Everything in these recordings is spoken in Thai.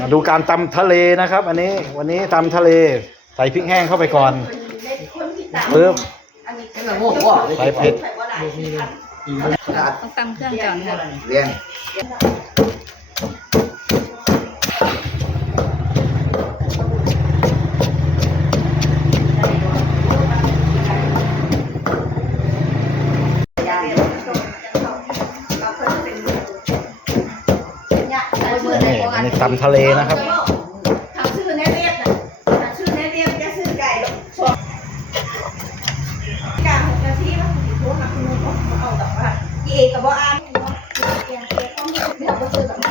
มาดูการตำทะเลนะครับ อันนี้วันนี้ตำทะเลใส่พริกแห้งเข้าไปก่อนปึ๊บใส่เผ็ดต้องตำเครื่องก่อนค่ะเรียง อันนี้ตำทะเลนะครับทำชื่อในเรียบนะทำชื่อในเรียบจะซื้อไก่ชอบกาหกนาทีแล้วคุณรู้ค่ะคุณลุงเขาเอาแบบว่าเอกับว่าอ่านเกียงเกียงต้องมีเดี๋ยวก็ซื้อแบบนี้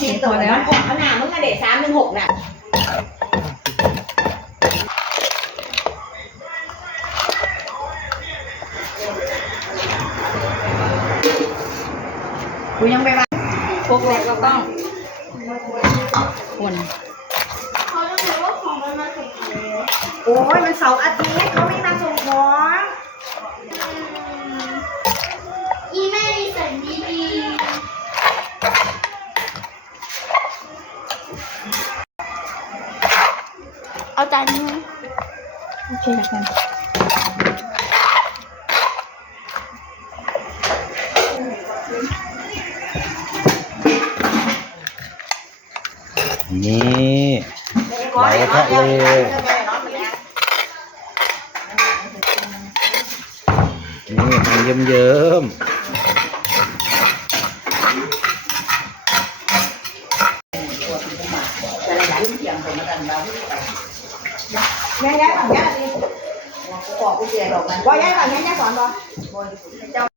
สี่ตัวแล้วขนาดมึงอะเด็กสามหนึ่งหกน่ะ กูยังไปว่าพวกเล็กก็ต้องคนโอ้ยมันเสาร์อาทิตย์เขาไม่มาส่งของอีแม่ดีสันดีดีเอาจานนี้ไหมโอเคแล้วกัน นี่เราทะเลนี่มันเยิ้มเยิ้มย้ายย้ายก่อนย้ายดิบอกกูเสียดอกมันว่าย้ายก่อนย้ายย้ายก่อนบ่